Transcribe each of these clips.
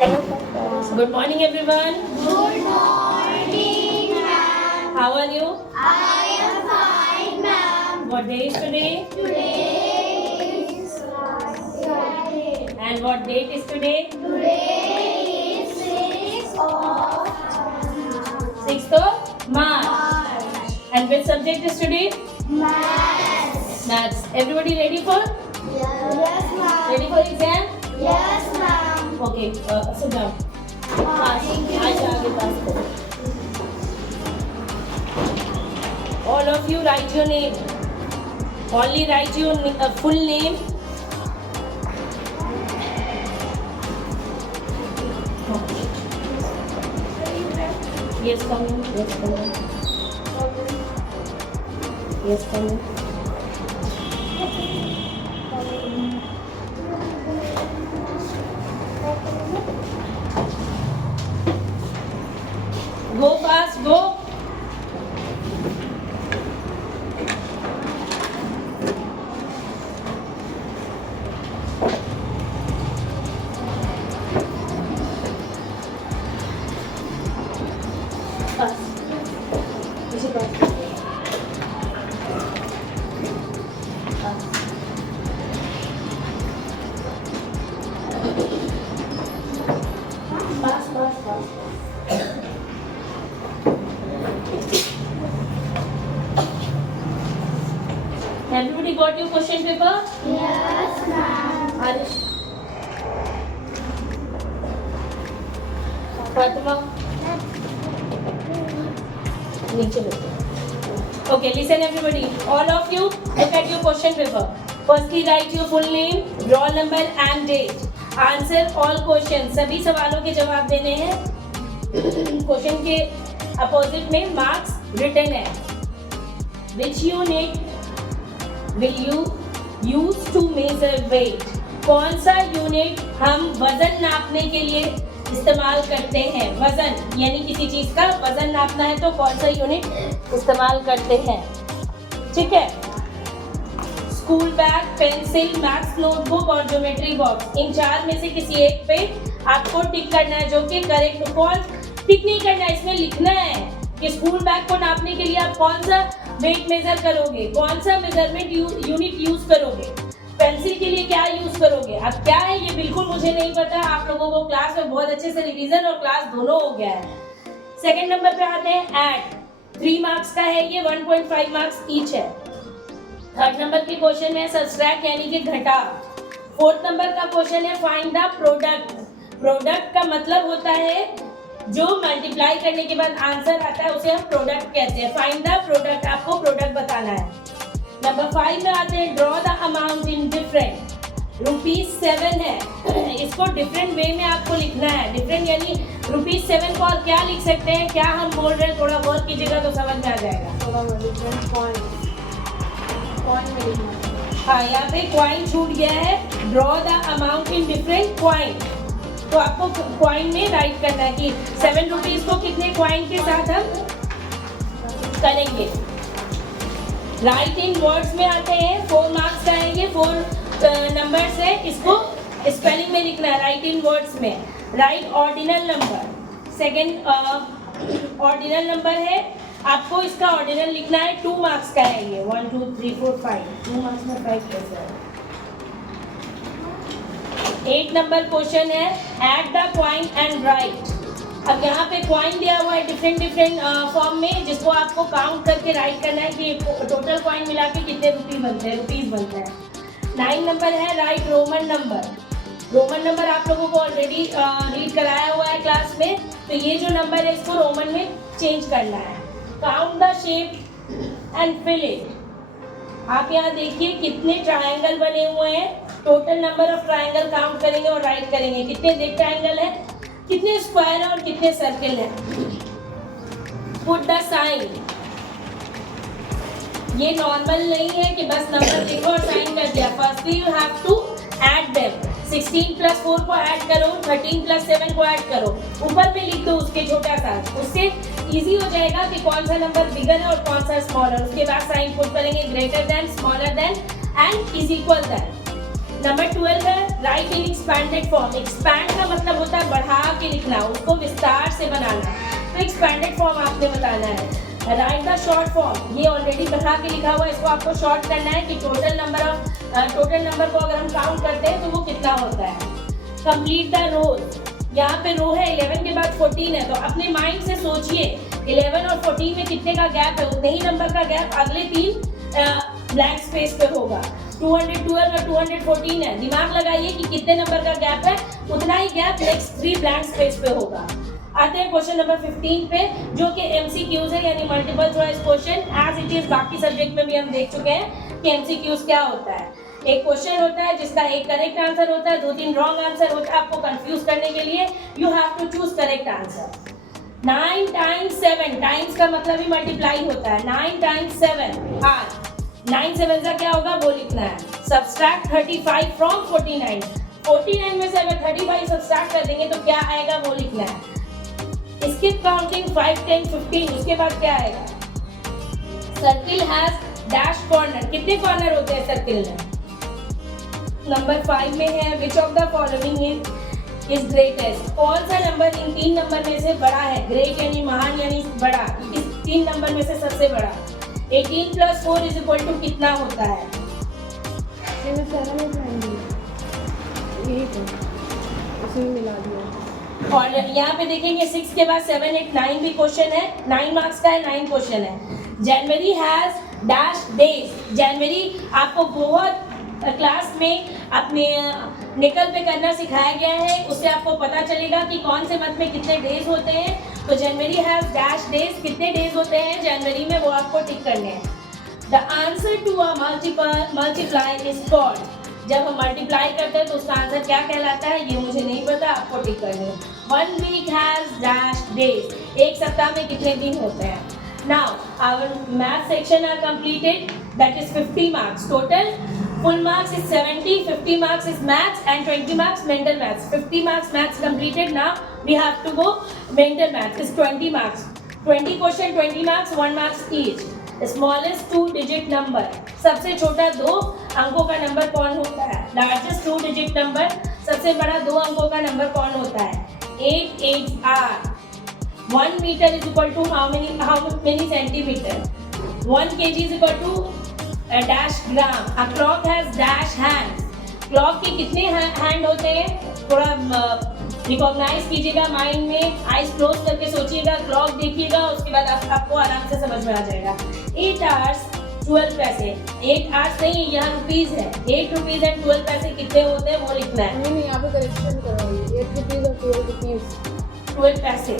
Good morning, everyone. Good morning, ma'am. How are you? I am fine, ma'am. What day is today? Today is Friday. And what date is today? Today is 6th of 6th of March. March. And which subject is today? Maths. Maths. Everybody ready for? Yes, ma'am. Ready for exam? Yes, ma'am. Okay. Sit down. Pass. Thank you. आगे आगे pass करो. All of you write your name. Only write your full name. Yes, come in. Yes, come in. Yes, come in. Go fast, go. Fast. Easy fast. Fast, fast, fast. Everybody got your question paper? Yes, ma'am. Arish. Fatima. नीचे बैठो. Okay, listen everybody. All of you, look at your question paper. Firstly, write your full name, roll number and date. Answer all questions. सभी सवालों के जवाब देने हैं. Question के opposite में मार्क्स रिटन है. Which unit will you use to measure weight? कौन सा यूनिट हम वजन नापने के लिए इस्तेमाल करते हैं? वजन यानी किसी चीज का वजन नापना है तो कौन सा यूनिट इस्तेमाल करते हैं? ठीक है. School bag, pencil, maths notebook और ज्योमेट्री बॉक्स, इन चार में से किसी एक पे आपको टिक करना है जो कि करेक्ट. कौन टिक नहीं करना है, इसमें लिखना है कि स्कूल बैग को नापने के लिए आप कौन सा वेट मेजर करोगे, कौन सा मेजरमेंट यूनिट यूज करोगे. पेंसिल के लिए क्या यूज करोगे. अब क्या है ये बिल्कुल मुझे नहीं पता. आप लोगों को क्लास में बहुत अच्छे से रिवीजन और क्लास दोनों हो गया है. सेकंड नंबर पे आते हैं ऐड. 3 मार्क्स का है ये, 1.5 मार्क्स ईच है. थर्ड नंबर के क्वेश्चन में सब्सट्रैक्ट यानी कि घटा. फोर्थ नंबर का क्वेश्चन है फाइंड द प्रोडक्ट. प्रोडक्ट का मतलब होता है जो मल्टीप्लाई करने के बाद आंसर आता है उसे हम प्रोडक्ट कहते हैं. फाइंड द प्रोडक्ट, आपको प्रोडक्ट बताना है. नंबर 5 में आते हैं draw the amount in different. ₹7 है, इसको डिफरेंट वे में आपको लिखना है. डिफरेंट यानी ₹7 को और क्या लिख सकते हैं, क्या हम बोल रहे हैं, थोड़ा वर्क कीजिएगा तो समझ में आ जाएगा. हाँ, यहाँ पे क्वाइन छूट गया है. Draw the amount in different coin. तो आपको क्वाइन में राइट करना है कि ₹7 को कितने क्वाइन के साथ हम करेंगे. राइट इन वर्ड्स में आते हैं. 4 मार्क्स का है ये, 4 नंबर्स है. इसको स्पेलिंग में लिखना है. राइट इन वर्ड्स में right ordinal number. Second ordinal number है, आपको इसका ऑर्डिनल लिखना है. 2 मार्क्स का है ये. 1 2 3 4 5. 2 मार्क्स में 5 कैसे है. 8 नंबर क्वेश्चन है add the coin and right. अब यहाँ पे क्वाइन दिया हुआ है डिफरेंट फॉर्म में, जिसको आपको काउंट करके राइट करना है कि टोटल क्वाइन मिला के कितने रुपीस बनते हैं. 9 नंबर है right Roman number. Roman number आप लोगों को ऑलरेडी रीड कराया हुआ है क्लास में. तो ये जो नंबर है इसको रोमन में चेंज करना है. Count the shape and fill it. आप यहाँ देखिए कितने ट्रायंगल बने हुए हैं. Total number of triangle count करेंगे और राइट करेंगे. कितने रेक्टेंगल है, कितने स्क्वायर है और कितने सर्किल है. Put the sign. ये नॉर्मल नहीं है कि बस नंबर लिखो और साइन कर दिया. Firstly you have to add them. 16 + 4 को ऐड करो, 13 + 7 को ऐड करो. ऊपर पे लिख दो उसके छोटा सा. उससे इजी हो जाएगा कि कौन सा नंबर बिगर है और कौन सा स्मॉलर. उसके बाद साइन पुट करेंगे greater than, smaller than and is equal than. Number 12 है right in expanded form. Expand का मतलब होता है बढ़ा के लिखना, उसको विस्तार से बनाना। तो एक्सपेंडेड फॉर्म आपने बताना है। राइट द शॉर्ट फॉर्म, ये ऑलरेडी बना के लिखा हुआ है, इसको आपको शॉर्ट करना है कि टोटल नंबर को अगर हम काउंट करते हैं तो वो कितना होता है। कंप्लीट द रोज, यहाँ पे रो है 11 के बाद 14 है, तो अपने माइंड से सोचिए 11 और 14 में कितने का गैप है, उतने ही नंबर का गैप अगले 3 ब्लैंक स्पेस पे होगा। 212 और 214 है, दिमाग लगाइए कि कितने नंबर का गैप है, उतना ही गैप नेक्स्ट 3 ब्लैंक स्पेस पे होगा। आते हैं क्वेश्चन नंबर 15 पे, जो कि MCQs है यानी multiple choice question. As it is बाकी सब्जेक्ट में भी हम देख चुके हैं कि MCQs क्या होता है। एक क्वेश्चन होता है जिसका एक करेक्ट आंसर होता है, 2-3 रॉन्ग आंसर होता है। आपको कंफ्यूज करने के लिए you have to choose correct answer. 9 times 7, times का मतलब ही मल्टीप्लाई होता है। 9 टाइम्स 7 8, 9 7 का क्या होगा वो लिखना है। सब्सट्रैक्ट 35 फ्रॉम 49, 49 में से अगर 35 सब्सट्रैक्ट कर देंगे तो क्या आएगा वो लिखना है। स्किप काउंटिंग 5 10 15, उसके बाद क्या आएगा। सर्किल हैज डैश कॉर्नर, कितने कॉर्नर होते हैं सर्किल में। नंबर 5 में है which of the following is greatest, कौन सा नंबर इन 3 नंबर में से बड़ा है। ग्रेट यानी महान यानी बड़ा, इस 3 नंबर में से सबसे बड़ा। 18 + 4 = कितना होता है। और यहाँ पे देखेंगे 6 के बाद 7 8 9 भी क्वेश्चन है, 9 मार्क्स का है, 9 क्वेश्चन है। जनवरी हैज डैश डेज, जनवरी आपको बहुत क्लास में अपने निकल पे करना सिखाया गया है, उससे आपको पता चलेगा कि कौन से मंथ में कितने डेज होते हैं। तो जनवरी हैज डैश डेज, कितने डेज होते हैं जनवरी में वो आपको टिक करने हैं। The answer to a multiply is called, जब हम मल्टीप्लाई करते हैं तो उसका आंसर क्या कहलाता है ये मुझे नहीं पता, आपको टिक करने हैं। 1 वीक हैज डैश डेज, एक सप्ताह में कितने दिन होते हैं। Now our math section are completed, that is 50 marks total. Full marks is 70, 50 marks is maths and 20 marks mental maths. 50 marks maths completed. Now we have to go mental maths is 20 marks. 20 question 20 marks, 1 marks each. Smallest 2-digit number, सबसे छोटा 2 अंकों का number कौन होता है। Largest 2-digit number, सबसे बड़ा 2 अंकों का नंबर कौन होता है। 8 8 are 1 meter is equal to how many centimeter. 1 kg is equal to dash gram. A clock has dash hand, clock के कितने हैंड होते हैं, थोड़ा रिकॉग्नाइज कीजिएगा माइंड में, आइज क्लोज करके सोचिएगा, क्लॉक देखिएगा, उसके बाद आपको आराम से समझ में आ जाएगा। 8 hours 12 पैसे, 8 hours नहीं यहाँ रुपीज है, 8 रुपीज एंड 12 पैसे कितने होते हैं वो लिखना है। नहीं यहाँ पे करेक्शन करवाइए, 8 रुपीज और 12 रुपीज, 12 पैसे,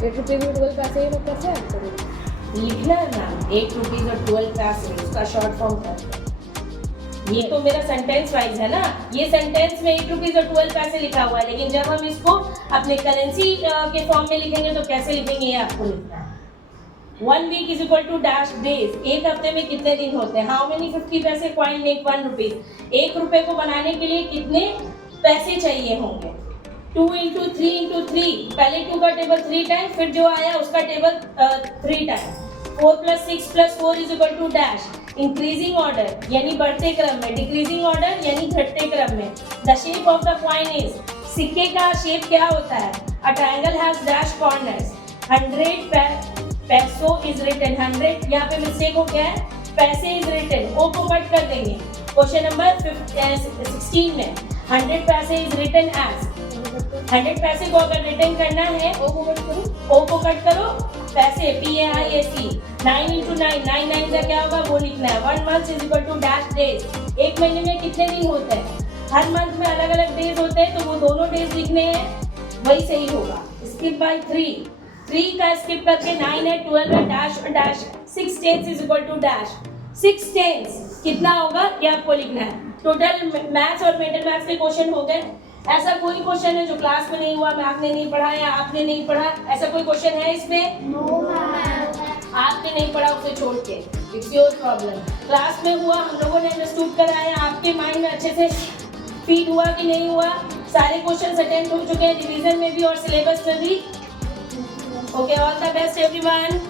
8 रुपीज और 12 पैसे ये लोग कैसे ऐड करेंगे। लिखना है ना 8 रुपीज और 12 पैसे, उसका शॉर्ट फॉर्म करते। ये तो मेरा सेंटेंस वाइज है ना, ये सेंटेंस में 8 रुपीज और 12 पैसे लिखा हुआ है, लेकिन जब हम इसको अपने करेंसी के फॉर्म में लिखेंगे तो कैसे लिखेंगे ये आपको लिखना है। 1 week is equal to dash days, एक हफ्ते में कितने दिन होते हैं। हाउ मेनी 50 पैसे कॉइन मेक 1 रुपीज, 1 रुपए को बनाने के लिए कितने पैसे चाहिए होंगे। 2 × 3 × 3, पहले 2 का टेबल 3 टाइम, फिर जो आया उसका table 3 time. 4 + 6 + 4 is equal to dash, increasing order यानी बढ़ते क्रम में, डिक्रीजिंग ऑर्डर यानी घटते क्रम में। The shape of the coin is, सिक्के का शेप क्या होता है। A triangle has dash corners. 100 पैसों इज रिटन, 100 यहाँ पे मिस्टेक हो गया है, पैसे इज रिटन, ओ को कट कर देंगे। क्वेश्चन नंबर 16 में 100 पैसे इज रिटन एज, 100 पैसे को अगर रिटर्न करना है ओ को कट करो, पैसे PAISE, 9 × 9, 9 9 का क्या होगा वो लिखना है। 1 month is equal to dash days, एक महीने में कितने दिन होते हैं, हर मंथ में अलग अलग डेज होते हैं, तो वो दोनों डेज लिखने हैं, वही सही होगा। स्किप बाय 3 का स्किप करके 9 है, 12 है, डैश और dash. 6 10 is equal to dash, 6 10 कितना होगा ये आपको लिखना है। टोटल मैथ्स और मेंटल मैथ्स के क्वेश्चन हो गए। ऐसा कोई क्वेश्चन है जो क्लास में नहीं हुआ, मैं आपने नहीं पढ़ा या आपने नहीं पढ़ा, ऐसा कोई क्वेश्चन है इसमें? No, आपने नहीं पढ़ा उसे छोड़ के, इट्स योर प्रॉब्लम। क्लास में हुआ, हम लोगों ने अंडरस्टूड कराया, आपके माइंड में अच्छे से फीड हुआ कि नहीं हुआ, सारे क्वेश्चन अटेंड हो चुके हैं रिवीजन में भी और सिलेबस में भी। Okay, all the best everyone.